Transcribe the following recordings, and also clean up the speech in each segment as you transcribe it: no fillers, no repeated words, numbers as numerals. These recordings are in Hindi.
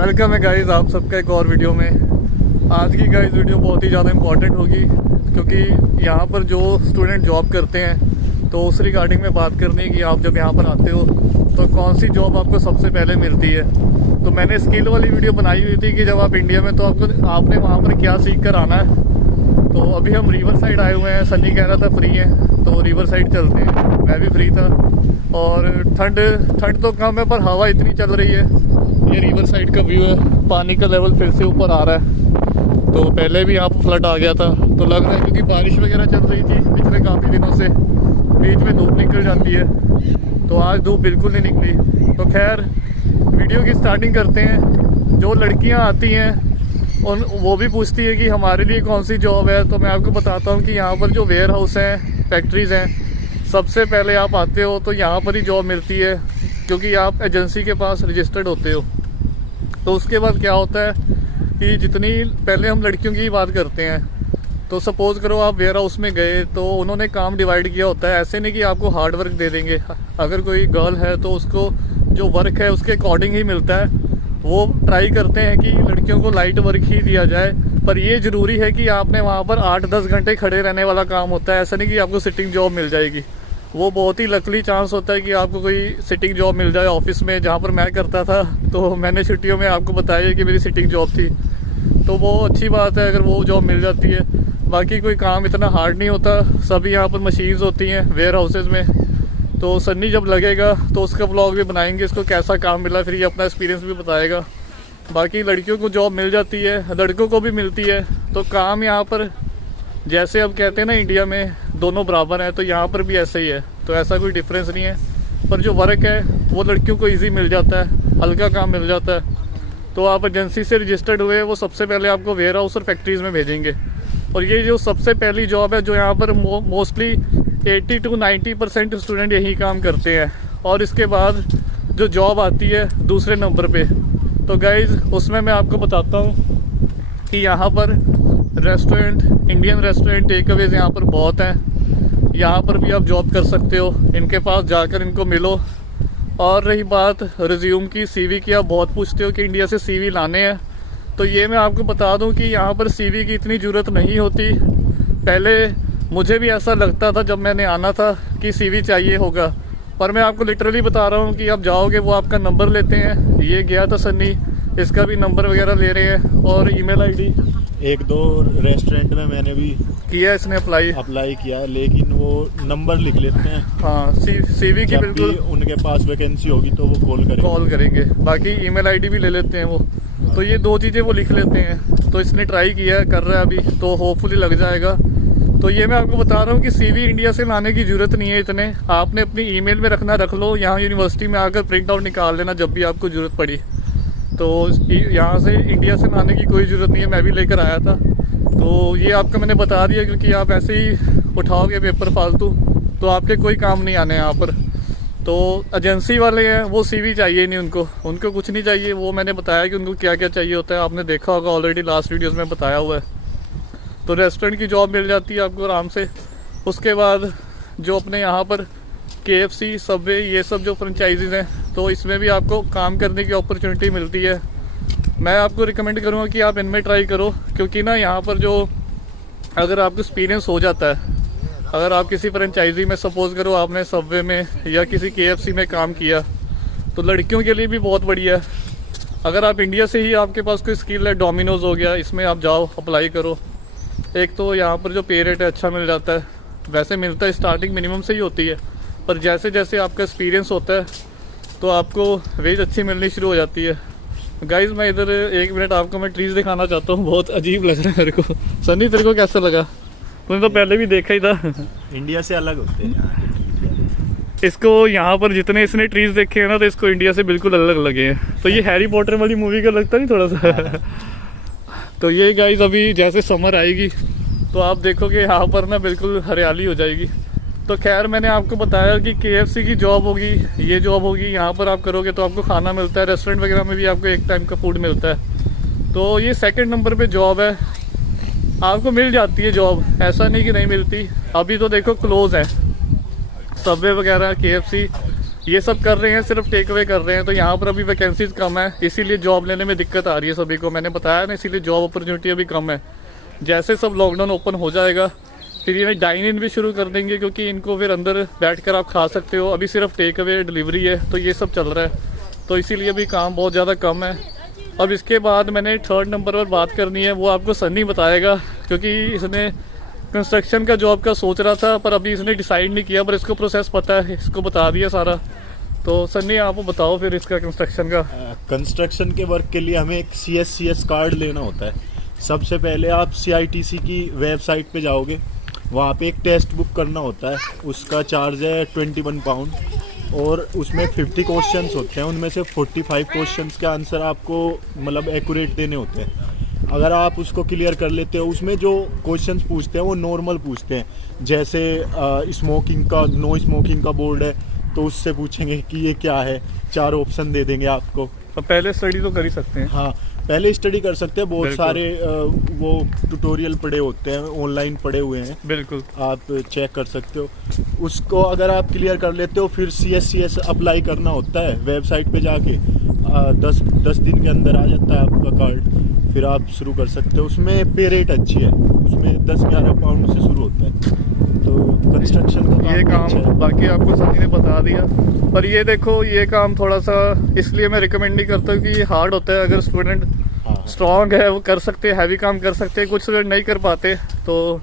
वेलकम है गाइस आप सबका एक और वीडियो में। आज की गाइस वीडियो बहुत ही ज़्यादा इम्पोर्टेंट होगी क्योंकि यहाँ पर जो स्टूडेंट जॉब करते हैं तो उस रिगार्डिंग में बात करनी है कि आप जब यहाँ पर आते हो तो कौन सी जॉब आपको सबसे पहले मिलती है। तो मैंने स्किल वाली वीडियो बनाई हुई थी कि जब आप इंडिया में तो आपने वहाँ पर क्या सीख कर आना है। तो अभी हम रिवर साइड आए हुए हैं, सनी कह रहा था फ्री है तो रिवर साइड चलते हैं, मैं भी फ्री था। और ठंड तो कम है पर हवा इतनी चल रही है। ये रिवर साइड का व्यू है, पानी का लेवल फिर से ऊपर आ रहा है। तो पहले भी यहाँ पर फ्लड आ गया था तो लग रहा है क्योंकि बारिश वगैरह चल रही थी पिछले काफ़ी दिनों से, बीच में धूप निकल जाती है तो आज धूप बिल्कुल नहीं निकली। तो खैर वीडियो की स्टार्टिंग करते हैं। जो लड़कियाँ आती हैं और वो भी पूछती है कि हमारे लिए कौन सी जॉब है, तो मैं आपको बताता हूँ कि यहाँ पर जो वेयर हाउस हैं, फैक्ट्रीज़ हैं, सबसे पहले आप आते हो तो यहाँ पर ही जॉब मिलती है क्योंकि आप एजेंसी के पास रजिस्टर्ड होते हो। तो उसके बाद क्या होता है कि जितनी पहले हम लड़कियों की बात करते हैं तो सपोज़ करो आप वेयर हाउस में गए तो उन्होंने काम डिवाइड किया होता है। ऐसे नहीं कि आपको हार्ड वर्क दे देंगे, अगर कोई गर्ल है तो उसको जो वर्क है उसके अकॉर्डिंग ही मिलता है। वो ट्राई करते हैं कि लड़कियों को लाइट वर्क ही दिया जाए, पर ये ज़रूरी है कि आपने वहाँ पर 8-10 घंटे खड़े रहने वाला काम होता है। ऐसा नहीं कि आपको सिटिंग जॉब मिल जाएगी। वो बहुत ही लकली चांस होता है कि आपको कोई सिटिंग जॉब मिल जाए ऑफिस में, जहाँ पर मैं करता था। तो मैंने छुट्टियों में आपको बताया कि मेरी सिटिंग जॉब थी, तो वो अच्छी बात है अगर वो जॉब मिल जाती है। बाकी कोई काम इतना हार्ड नहीं होता, सभी यहाँ पर मशीन्स होती हैं वेयर हाउसेज में। तो सन्नी जब लगेगा तो उसका ब्लॉग भी बनाएंगे, इसको कैसा काम मिला, फिर ये अपना एक्सपीरियंस भी बताएगा। बाकी लड़कियों को जॉब मिल जाती है, लड़कों को भी मिलती है। तो काम यहाँ पर जैसे अब कहते हैं ना इंडिया में दोनों बराबर हैं, तो यहाँ पर भी ऐसा ही है। तो ऐसा कोई डिफरेंस नहीं है, पर जो वर्क है वो लड़कियों को ईजी मिल जाता है, हल्का काम मिल जाता है। तो आप एजेंसी से रजिस्टर्ड हुए वो सबसे पहले आपको वेयर हाउस और फैक्ट्रीज़ में भेजेंगे। और ये जो सबसे पहली जॉब है जो यहाँ पर मोस्टली 80 to 90% स्टूडेंट यही काम करते हैं। और इसके बाद जो जॉब आती है दूसरे नंबर पे, तो गाइज उसमें मैं आपको बताता हूँ कि यहाँ पर रेस्टोरेंट, इंडियन रेस्टोरेंट टेक अवेज यहाँ पर बहुत हैं। यहाँ पर भी आप जॉब कर सकते हो, इनके पास जाकर इनको मिलो। और रही बात रिज्यूम की, सीवी की, आप बहुत पूछते हो कि इंडिया से सीवी लाने हैं, तो ये मैं आपको बता दूं कि यहाँ पर सीवी की इतनी ज़रूरत नहीं होती। पहले मुझे भी ऐसा लगता था जब मैंने आना था कि सीवी चाहिए होगा, पर मैं आपको लिटरली बता रहा हूँ कि आप जाओगे वो आपका नंबर लेते हैं। ये गया था सन्नी, इसका भी नंबर वगैरह ले रहे हैं और ईमेल आईडी। 1-2 रेस्टोरेंट में मैंने भी किया इसने अप्लाई किया, लेकिन वो नंबर लिख लेते हैं। हाँ, सीवी की बिल्कुल उनके पास वैकेंसी होगी तो वो कॉल करेंगे। बाकी ईमेल आईडी भी ले लेते हैं वो। तो ये 2 चीज़ें वो लिख लेते हैं। तो इसने ट्राई किया है, कर रहा है अभी, तो होपफुली लग जाएगा। तो ये मैं आपको बता रहा हूँ कि सीवी इंडिया से लाने की ज़रूरत नहीं है इतने, आपने अपनी ईमेल में रख लो। यहाँ यूनिवर्सिटी में आकर प्रिंट आउट निकाल लेना जब भी आपको ज़रूरत पड़ी। तो यहाँ से इंडिया से लाने की कोई ज़रूरत नहीं है, मैं भी लेकर आया था। तो ये आपको मैंने बता दिया क्योंकि आप ऐसे ही उठाओगे पेपर फालतू तो आपके कोई काम नहीं आने यहाँ पर। तो एजेंसी वाले हैं वो सीवी चाहिए नहीं, उनको कुछ नहीं चाहिए। वो मैंने बताया कि उनको क्या क्या चाहिए होता है, आपने देखा होगा ऑलरेडी, लास्ट वीडियोस में बताया हुआ है। तो रेस्टोरेंट की जॉब मिल जाती है आपको आराम से। उसके बाद जो अपने यहाँ पर KFC, सबवे, ये सब जो फ्रेंचाइजीज़ हैं, तो इसमें भी आपको काम करने की अपॉर्चुनिटी मिलती है। मैं आपको रिकमेंड करूँगा कि आप इनमें ट्राई करो क्योंकि ना यहाँ पर जो अगर आपको एक्सपीरियंस हो जाता है, अगर आप किसी फ्रेंचाइजी में सपोज़ करो आपने सबवे में या किसी KFC में काम किया, तो लड़कियों के लिए भी बहुत बढ़िया है। अगर आप इंडिया से ही आपके पास कोई स्किल है, डोमिनोज़ हो गया, इसमें आप जाओ अप्लाई करो। एक तो यहाँ पर जो पे रेट है अच्छा मिल जाता है, वैसे मिलता है स्टार्टिंग मिनिमम से ही होती है, पर जैसे जैसे आपका एक्सपीरियंस होता है तो आपको वेज अच्छी मिलनी शुरू हो जाती है। गाइज मैं इधर 1 मिनट आपको मैं ट्रीज़ दिखाना चाहता हूँ, बहुत अजीब लग रहा है मेरे को। सनी तेरे को कैसा लगा? तूने तो पहले भी देखा ही था। इंडिया से अलग होते हैं इसको यहाँ पर जितने इसने ट्रीज देखे हैं ना, तो इसको इंडिया से बिल्कुल अलग लगे हैं। तो ये हैरी पॉटर वाली मूवी का लगता नहीं थोड़ा सा? तो ये गाइज अभी जैसे समर आएगी तो आप देखोगे यहाँ पर ना बिल्कुल हरियाली हो जाएगी। तो खैर मैंने आपको बताया कि KFC की जॉब होगी, ये जॉब होगी, यहाँ पर आप करोगे तो आपको खाना मिलता है। रेस्टोरेंट वगैरह में भी आपको एक टाइम का फूड मिलता है। तो ये 2nd नंबर पे जॉब है, आपको मिल जाती है जॉब, ऐसा नहीं कि नहीं मिलती। अभी तो देखो क्लोज है सबवे वगैरह, KFC ये सब कर रहे हैं, सिर्फ टेक अवे कर रहे हैं। तो यहाँ पर अभी वैकेंसीज कम है, इसीलिए जॉब लेने में दिक्कत आ रही है सभी को, मैंने बताया ना, इसीलिए जॉब अपॉर्चुनिटी अभी कम है। जैसे सब लॉकडाउन ओपन हो जाएगा फिर ये डाइन इन भी शुरू कर देंगे, क्योंकि इनको फिर अंदर बैठकर आप खा सकते हो। अभी सिर्फ टेक अवे डिलीवरी है, तो ये सब चल रहा है, तो इसीलिए अभी काम बहुत ज़्यादा कम है। अब इसके बाद मैंने थर्ड नंबर पर बात करनी है, वो आपको सन्नी बताएगा, क्योंकि इसने कंस्ट्रक्शन का जॉब का सोच रहा था पर अभी इसने डिसाइड नहीं किया, पर इसको प्रोसेस पता है, इसको बता दिया सारा। तो सन्नी आप बताओ फिर इसका कंस्ट्रक्शन का। कंस्ट्रक्शन के वर्क के लिए हमें एक CSCS कार्ड लेना होता है। सबसे पहले आप CITC की वेबसाइट पे जाओगे, वहाँ पे एक टेस्ट बुक करना होता है, उसका चार्ज है 21 पाउंड, और उसमें 50 क्वेश्चंस होते हैं, उनमें से 45 क्वेश्चंस के आंसर आपको मतलब एक्यूरेट देने होते हैं। अगर आप उसको क्लियर कर लेते हो, उसमें जो क्वेश्चंस पूछते हैं वो नॉर्मल पूछते हैं, जैसे स्मोकिंग का, नो स्मोकिंग का बोर्ड है तो उससे पूछेंगे कि ये क्या है, 4 ऑप्शन दे देंगे आपको। तो पहले स्टडी तो कर ही सकते हैं। हाँ, पहले स्टडी कर सकते हैं, बहुत सारे वो ट्यूटोरियल पड़े होते हैं, ऑनलाइन पड़े हुए हैं, बिल्कुल आप चेक कर सकते हो। उसको अगर आप क्लियर कर लेते हो फिर CSCS अप्लाई करना होता है, वेबसाइट पे जाके 10 दिन के अंदर आ जाता है आपका कार्ड, फिर आप शुरू कर सकते हो। उसमें पे रेट अच्छी है, उसमें 10-11 पाउंड से शुरू होता है, तो कंस्ट्रक्शन का ये काम अच्छा है। बाकी आपको सभी ने बता दिया। पर ये देखो, ये काम थोड़ा सा इसलिए मैं रिकमेंड नहीं करता कि ये हार्ड होता है। अगर स्टूडेंट स्ट्रॉन्ग है वो कर सकते हैं, हैवी काम कर सकते हैं, कुछ स्टूडेंट नहीं कर पाते, तो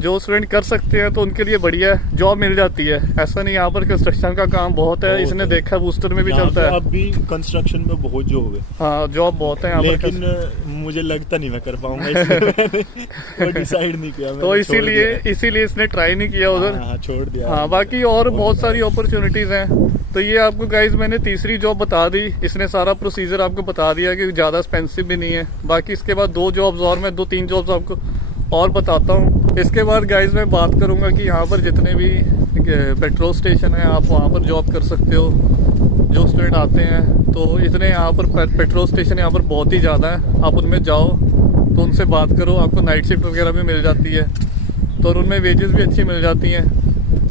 जो स्टूडेंट कर सकते हैं तो उनके लिए बढ़िया है, जॉब मिल जाती है। ऐसा नहीं, यहाँ पर कंस्ट्रक्शन का काम बहुत है, इसने देखा बूस्टर में भी चलता है। अब भी कंस्ट्रक्शन में बहुत जॉब है, हाँ जॉब बहुत है यहाँ पर, लेकिन मुझे लगता नहीं मैं कर पाऊंगा, इसलिए मैंने डिसाइड नहीं किया, तो इसीलिए इसने ट्राई नहीं किया उधर। हाँ, छोड़ दिया। हाँ, बाकी और बहुत सारी अपॉर्चुनिटीज हैं। तो ये आपको गाइज मैंने तीसरी जॉब बता दी, इसने सारा प्रोसीजर आपको बता दिया कि ज़्यादा एक्सपेंसिव भी नहीं है। बाकी इसके बाद 2 जॉब्स और, मैं 2-3 जॉब्स आपको और बताता हूँ। इसके बाद गाइज मैं बात करूँगा कि यहाँ पर जितने भी पेट्रोल स्टेशन है, आप वहाँ पर जॉब कर सकते हो जो स्टूडेंट आते हैं। तो इतने यहाँ पर पेट्रोल स्टेशन यहाँ पर बहुत ही ज़्यादा है, आप उनमें जाओ तो उनसे बात करो, आपको नाइट शिफ्ट वगैरह भी मिल जाती है, तो उनमें वेजेस भी अच्छी मिल जाती हैं।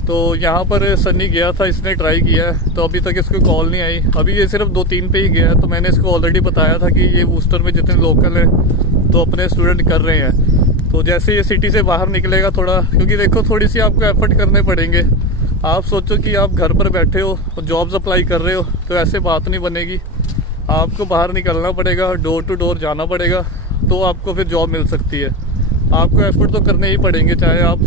तो यहाँ पर सन्नी गया था, इसने ट्राई किया है, तो अभी तक इसको कॉल नहीं आई। अभी ये सिर्फ 2-3 पे ही गया है, तो मैंने इसको ऑलरेडी बताया था कि ये बूस्टर में जितने लोकल हैं तो अपने स्टूडेंट कर रहे हैं। तो जैसे ये सिटी से बाहर निकलेगा थोड़ा, क्योंकि देखो थोड़ी सी आपको एफर्ट करने पड़ेंगे। आप सोचो कि आप घर पर बैठे हो और जॉब्स अप्लाई कर रहे हो, तो ऐसे बात नहीं बनेगी, आपको बाहर निकलना पड़ेगा, डोर टू डोर जाना पड़ेगा, तो आपको फिर जॉब मिल सकती है। आपको एफर्ट तो करने ही पड़ेंगे, चाहे आप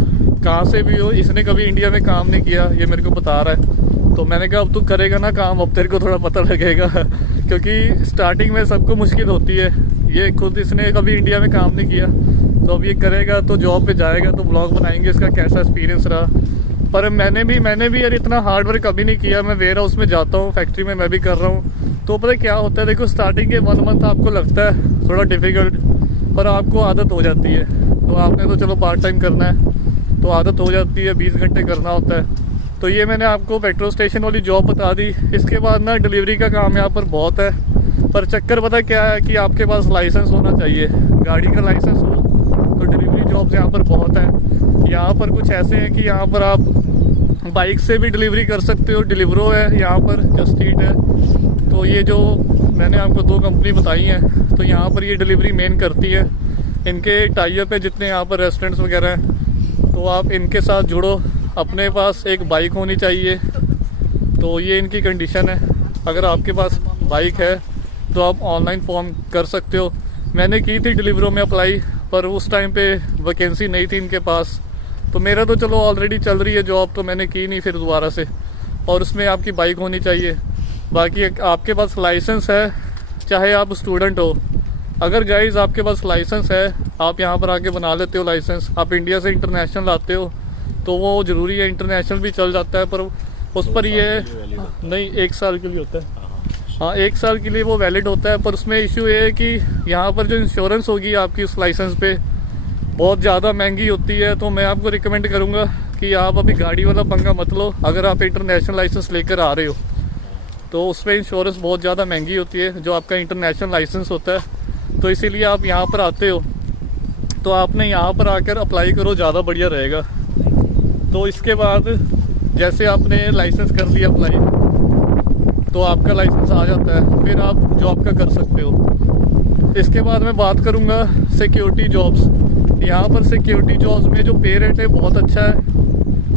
कहाँ से भी हो। इसने कभी इंडिया में काम नहीं किया, ये मेरे को बता रहा है, तो मैंने कहा अब तू करेगा ना काम, अब तेरे को थोड़ा पता लगेगा क्योंकि स्टार्टिंग में सबको मुश्किल होती है। ये खुद इसने कभी इंडिया में काम नहीं किया, तो अब ये करेगा तो जॉब पे जाएगा, तो ब्लॉग बनाएंगे इसका कैसा एक्सपीरियंस रहा। पर मैंने भी यार इतना हार्ड वर्क कभी नहीं किया। मैं वेयर हाउस में जाता हूँ, फैक्ट्री में मैं भी कर रहा हूँ, तो पता क्या होता है, देखो स्टार्टिंग के 1 मंथ आपको लगता है थोड़ा डिफ़िकल्ट, पर आपको आदत हो जाती है। तो आपने तो चलो पार्ट टाइम करना है, तो आदत हो जाती है, 20 घंटे करना होता है। तो ये मैंने आपको पेट्रोल स्टेशन वाली जॉब बता दी। इसके बाद ना डिलीवरी का काम यहाँ पर बहुत है, पर चक्कर पता क्या है कि आपके पास लाइसेंस होना चाहिए, गाड़ी का लाइसेंस हो, तो डिलीवरी जॉब्स यहाँ पर बहुत हैं। यहाँ पर कुछ ऐसे हैं कि यहाँ पर आप बाइक से भी डिलीवरी कर सकते हो, डिलीवरो है यहाँ पर, जस्ट ईट है। तो ये जो मैंने आपको 2 कंपनी बताई हैं, तो यहाँ पर ये डिलीवरी मेन करती है। इनके टाई अप है जितने यहाँ पर रेस्टोरेंट्स वगैरह हैं, तो आप इनके साथ जुड़ो। अपने पास एक बाइक होनी चाहिए, तो ये इनकी कंडीशन है। अगर आपके पास बाइक है तो आप ऑनलाइन फॉर्म कर सकते हो। मैंने की थी डिलीवरो में अप्लाई, पर उस टाइम पे वैकेंसी नहीं थी इनके पास, तो मेरा तो चलो ऑलरेडी चल रही है जॉब, तो मैंने की नहीं फिर दोबारा से। और उसमें आपकी बाइक होनी चाहिए। बाकी आपके पास लाइसेंस है, चाहे आप स्टूडेंट हो। अगर गाइज आपके पास लाइसेंस है, आप यहाँ पर आके बना लेते हो लाइसेंस, आप इंडिया से इंटरनेशनल लाते हो, तो वो ज़रूरी है, इंटरनेशनल भी चल जाता है, पर उस पर ये नहीं 1 साल के लिए होता है। हाँ, 1 साल के लिए वो वैलिड होता है, पर उसमें इशू ये है कि यहाँ पर जो इंश्योरेंस होगी आपकी उस लाइसेंस पे बहुत ज़्यादा महंगी होती है। तो मैं आपको रिकमेंड करूँगा कि आप अभी गाड़ी वाला पंगा मत लो। अगर आप इंटरनेशनल लाइसेंस लेकर आ रहे हो तो उस पर इंश्योरेंस बहुत ज़्यादा महंगी होती है, जो आपका इंटरनेशनल लाइसेंस होता है। तो इसीलिए आप यहाँ पर आते हो, तो आपने यहाँ पर आकर अप्लाई करो, ज़्यादा बढ़िया रहेगा। तो इसके बाद जैसे आपने लाइसेंस कर लिया अप्लाई, तो आपका लाइसेंस आ जाता है, फिर आप जॉब का कर सकते हो। इसके बाद मैं बात करूँगा सिक्योरिटी जॉब्स। यहाँ पर सिक्योरिटी जॉब्स में जो पे रेट है बहुत अच्छा है।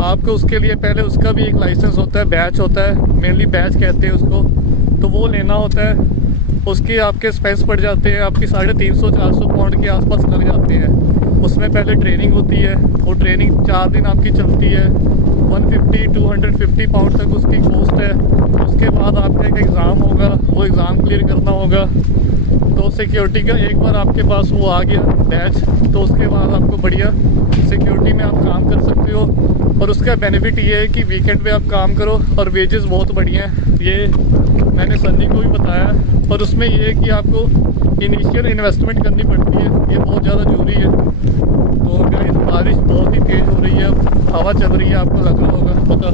आपको उसके लिए पहले उसका भी एक लाइसेंस होता है, बैच होता है, मेनली बैच कहते हैं उसको, तो वो लेना होता है। उसके आपके स्पेस पड़ जाते हैं, आपकी 350-400 पाउंड के आसपास लग जाते हैं। उसमें पहले ट्रेनिंग होती है, वो ट्रेनिंग 4 दिन आपकी चलती है। 150-250 पाउंड तक उसकी कॉस्ट है। उसके बाद आपका एक एग्ज़ाम होगा, वो एग्ज़ाम क्लियर करना होगा। तो सिक्योरिटी का एक बार आपके पास वो आ गया बैच, तो उसके बाद आपको बढ़िया सिक्योरिटी में आप काम कर सकते हो। और उसका बेनिफिट ये है कि वीकेंड पे आप काम करो और वेजेस बहुत बढ़िया हैं। ये मैंने संजी को भी बताया। और उसमें ये है कि आपको इनिशियल इन्वेस्टमेंट करनी पड़ती है, ये बहुत ज़्यादा ज़रूरी है। तो गाइस बारिश बहुत ही तेज़ हो रही है, अब हवा चल रही है, आपको लग रहा होगा पता।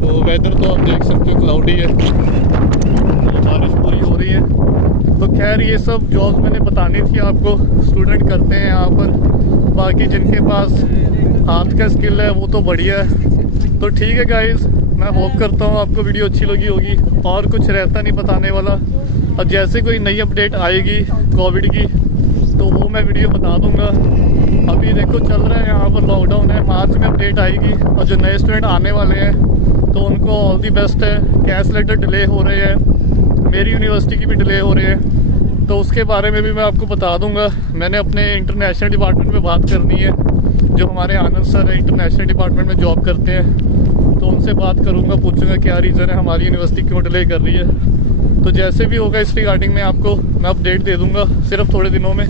तो वेदर तो आप देख सकते हो क्लाउडी है, तो बारिश पूरी हो रही है। तो खैर ये सब जॉब्स मैंने बतानी थी आपको, स्टूडेंट करते हैं यहाँ पर। बाकी जिनके पास हाथ का स्किल है वो तो बढ़िया है। तो ठीक है गाइस, मैं होप करता हूँ आपको वीडियो अच्छी लगी होगी। और कुछ रहता नहीं बताने वाला, और जैसे कोई नई अपडेट आएगी कोविड की तो वो मैं वीडियो बता दूंगा। अभी देखो चल रहा है यहाँ पर लॉकडाउन है, मार्च में अपडेट आएगी। और जो नए स्टूडेंट आने वाले हैं तो उनको ऑल दी बेस्ट है। कैश लेटर डिले हो रहे हैं, मेरी यूनिवर्सिटी की भी डिले हो रही है, तो उसके बारे में भी मैं आपको बता दूंगा। मैंने अपने इंटरनेशनल डिपार्टमेंट में बात करनी है, जो हमारे आनंद सर है इंटरनेशनल डिपार्टमेंट में जॉब करते हैं, तो उनसे बात करूंगा, पूछूंगा क्या रीज़न है हमारी यूनिवर्सिटी क्यों डिले कर रही है। तो जैसे भी होगा इस रिगार्डिंग में आपको मैं अपडेट दे दूंगा, सिर्फ थोड़े दिनों में।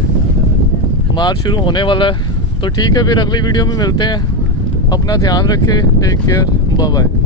मार्च शुरू होने वाला है। तो ठीक है, फिर अगली वीडियो में मिलते हैं। अपना ध्यान रखें, टेक केयर, बाय बाय।